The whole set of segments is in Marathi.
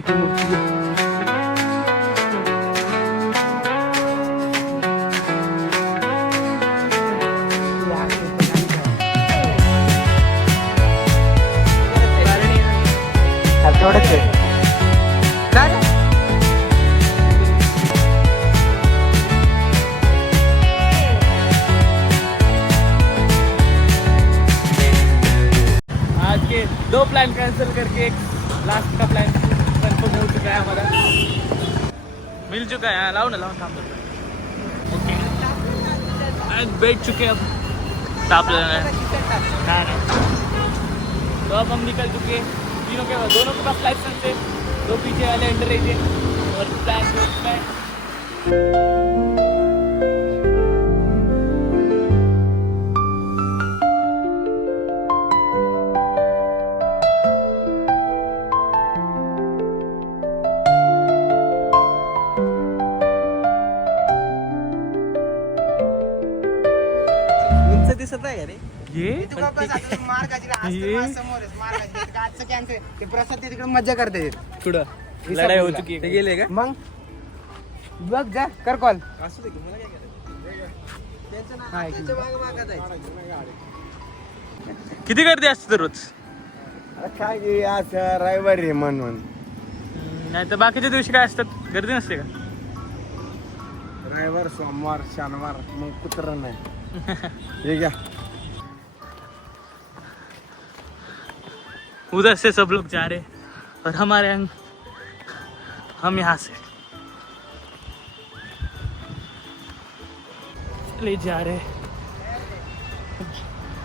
आज के 2 प्लान कैंसिल करके एक लास्ट का प्लान कंफर्म हो चुका है हमारा, मिल चुका है। यहाँ लाओ ना, लाओ काम करते ओके, बैठ चुके अब साफ लेना है। तो अब हम निकल चुके तीनों के, दोनों के पास लाइसेंस थे, 2 पीछे वाले अंडर एज और प्लान में दिसत आहे रे ये प्रसाद तिकडे मज्जा करते थोडं लढाई हो चुकी आहे, गेले का मग बघ जा कर कॉल असू दे मला काय किती गर्दी असते रोज? काय आज रविवारी म्हणून नाही तर बाकीच्या दिवशी काय असतात, गर्दी नसते का? रविवार सोमवार शनिवार मग कुत्र नाही ये क्या उधर से सब लोग जा रहे और हम यहाँ से चले जा रहे,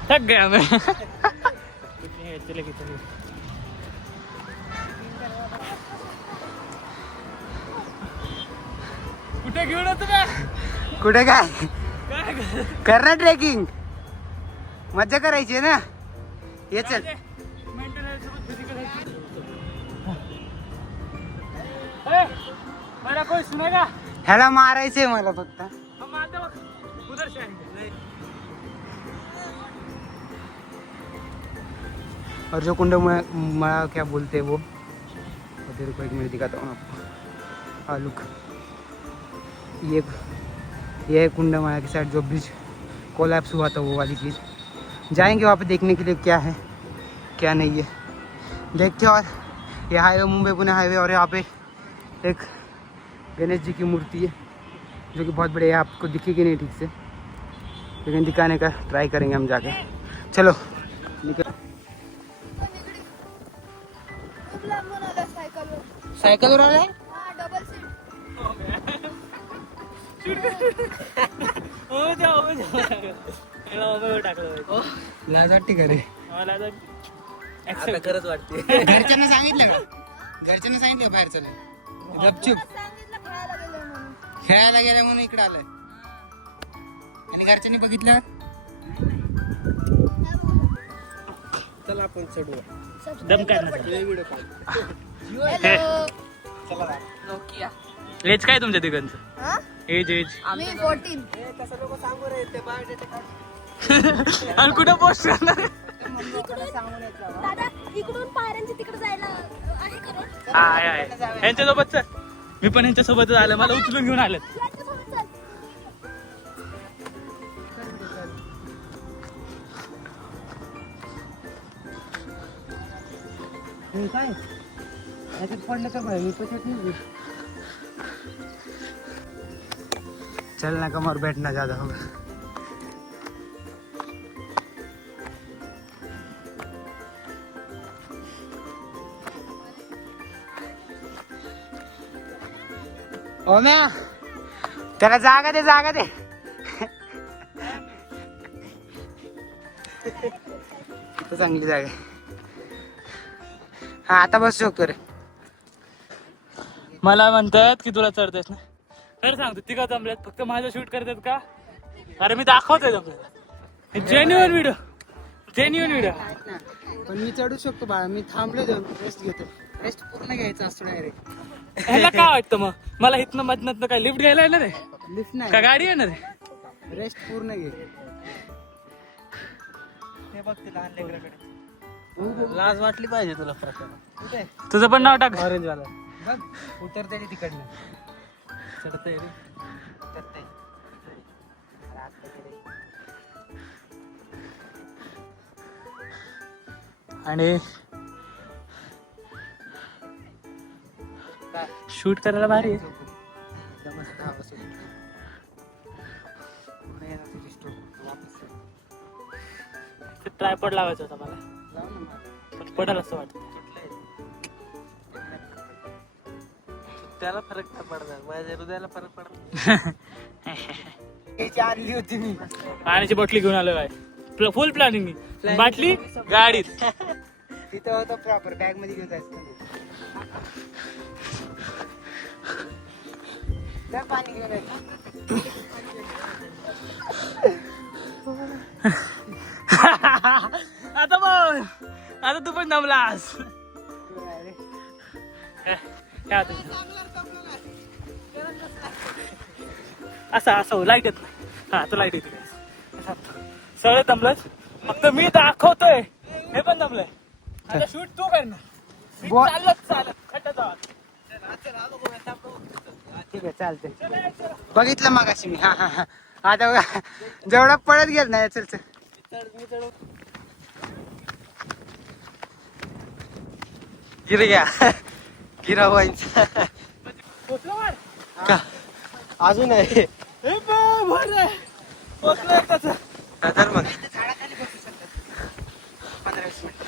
थक गया मैं चले कुठे घेऊन येतो का? कुठे काय कर ना ट्रेकिंग मज्जा करायची ना ये चल मेरा कोई सुनेगा? ह्याला मारायचंय मला फक्त हम आते वक्त उधर से आएंगे। और जो कुंड मड़ा क्या बोलते हैं वो तेरे को एक मिनट दिखाता हूँ आपको। हाँ लुक ये है कुंड मड़ा की साइड जो ब्रिज कोलैप्स हुआ था वो वाली चीज़। जाएंगे वहाँ पे देखने के लिए क्या है क्या नहीं है देखते। और ये हाईवे मुंबई पुणे हाईवे और यहाँ पे एक गणेश जी की मूर्ति है जो कि बहुत बड़ी है, आपको दिखेगी नहीं ठीक से लेकिन दिखाने का ट्राई करेंगे हम जाके। चलो निकल। सायकल वर आलाय लाज वाटते का रे? खरंच वाटते। घरच्यांना सांगितलं का? घरच्यांना सांगितलं बाहेर चला गपचूप खेळायला गेल्या म्हणून इकडे आलंय आणि घरच्यांनी बघितलं चला आपण चढूया दम करणार नोकिया एज काय तुमच्या तिघांचं? एज मी 14 कसं लोक सांगू रे ते बायोडेटा आणि कुठं पोस्ट करणार? दादा इकडून पायऱ्यांच्या तिकडे जायला आहे करून आहे यांच्यासोबत चल, मी पण यांच्यासोबतच आलं, मला उचलून घेऊन आलं. यांच्यासोबत चल. काय याच्यात पडलं का भाई? मी पचत नाही चलना कमर बैठना ज्यादा होगा। ओम्या त्याला जागा दे जागा दे चांगली जागा आहे. हा आता बस शकतो रे. मला म्हणतात की तुला चढतायस ना, तर सांगतो तिघा जमल्यात, फक्त माझं शूट करतात का? अरे मी दाखवतोय जमलं, जेन्युअन व्हिडिओ पण मी चढू शकतो बाळा, मी थांबलो जाऊन रेस्ट घेतो. रेस्ट पूर्ण घ्यायचा असतो डायरेक्ट. ह्याला काय वाटतं मग मला इथनं मधनं काय लिफ्ट घ्यायला येणार आहे लिफ्ट नाही का गाडी येणार आहे? रेस्ट पूर्ण घे. हे बघ ते लहान लाज वाटली पाहिजे तुला. तुझं पण नाव टाक. ऑरेंज वाला बघ उतरते रे तिकडनं. चढतंय रे. उतरतंय. अरे आत्ता गेले. आणि काय? शूट करायला भारी आहे. एकदम मस्त हवा सुटली. पुढे येणार तुझी स्टोरी. वापस ये. ट्रायपॉड लावायचा होता मला, जाऊ ना मग. पण पडेल असं वाटतं. त्याला फरक नाही पडणार, माझ्या हृदयाला फरक पडणार. याची आणली होती मी. पाण्याची बाटली घेऊन आलो काय, फुल प्लॅनिंग. बाटली गाडीत. तिथं होतं प्रॉपर बॅग मध्ये घेऊन जायचं. त्या पाणी घेऊन यायचं. आता बघ, आता तू पण दमलास. काय होतं? असं असं लाईट येत नाही. हा आता लाईट येते काय सगळं दमलंच, फक्त मी दाखवतोय. हे पण दमलंय. आता शूट तू करणार. मी बोल. चालत खड्ड्यात आवाज. ठीक आहे चालते. बघितलं मगाशी मी. हा हा हा. आता बघा जेवढा पळत गेल नाही. चल चल. गिर गया. गिरा व्हायचा पोचलो वाढ. का अजून आहे. हे बघ, भर रे. पोचलो एकदाच. तर मग झाडाखाली बसू शकतात 15-20 मिनिट.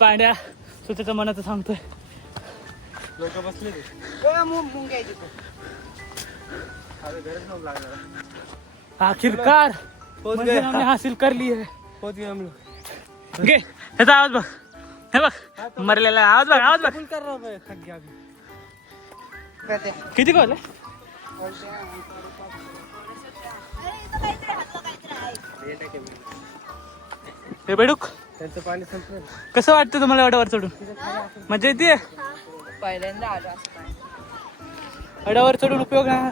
पांड्या स्वतःच्या मनाचं सांगतोय. लोक बसले ते. मुंग घ्यायची तू. अरे गरज नव्हतं लागणार. आखिरकार पोच मंजिल गए. हमने हासिल कर ली है. पोच गए हम लोग. घे ह्याचा आवाज बघ. हे बघ मरलेला आवाज बघ. आवाज बघ. फुल कर रहा हूं मैं, थक गया अभी. करते. किती कॉल अरे इथं काहीतरी हल्लं काहीतरी आहे. हे बेडूक त्यांचं पाणी संपलं. कसं वाटतं तुम्हाला वडावर चढून? मजा येते. पहिल्यांदा आलो असं काय. वडावर चढून उपयोग नाही.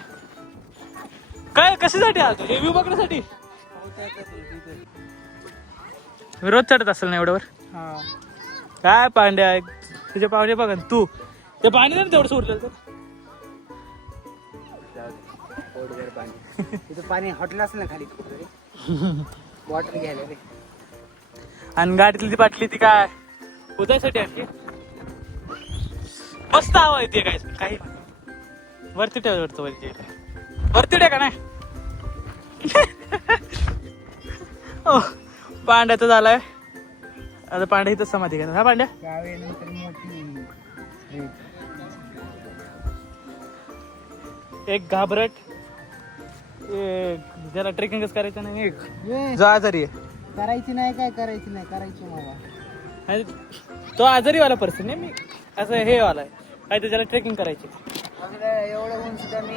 काय कशासाठी आलो? रिव्ह्यू बघण्यासाठी. रोज चढत असेल ना एवढ्यावर? हा. काय पांड्या तुझे पाहुणे बघा ना, तू ते पाणी नाही तेवढं सोडलं तर. पोटभर पाणी. तिथं पाणी हॉटेल असेल ना खाली वॉटर घ्यायला रे. आणि गाडीतली ती बाटली ती काय उदायसाठी आणली. मस्त हवा येते काय काही वरती ठेवतो. वरती ठेवा नाही. ओ पांड्याचा झालाय. आता पांड्या इथं समाधी घेणार. हा पांड्या गावानंतर मोठी एक घाबरट, एक ज्याला ट्रेकिंगच करायचं नाही, एक ये. जो आजारी आहे. करायची नाही काय करायची नाही करायची मला. आणि तो आजारी वाला पर्सन आहे. मी असं हे वाला आहे काय तर ज्याला ट्रेकिंग करायची. एवढं ऊन सुद्धा मी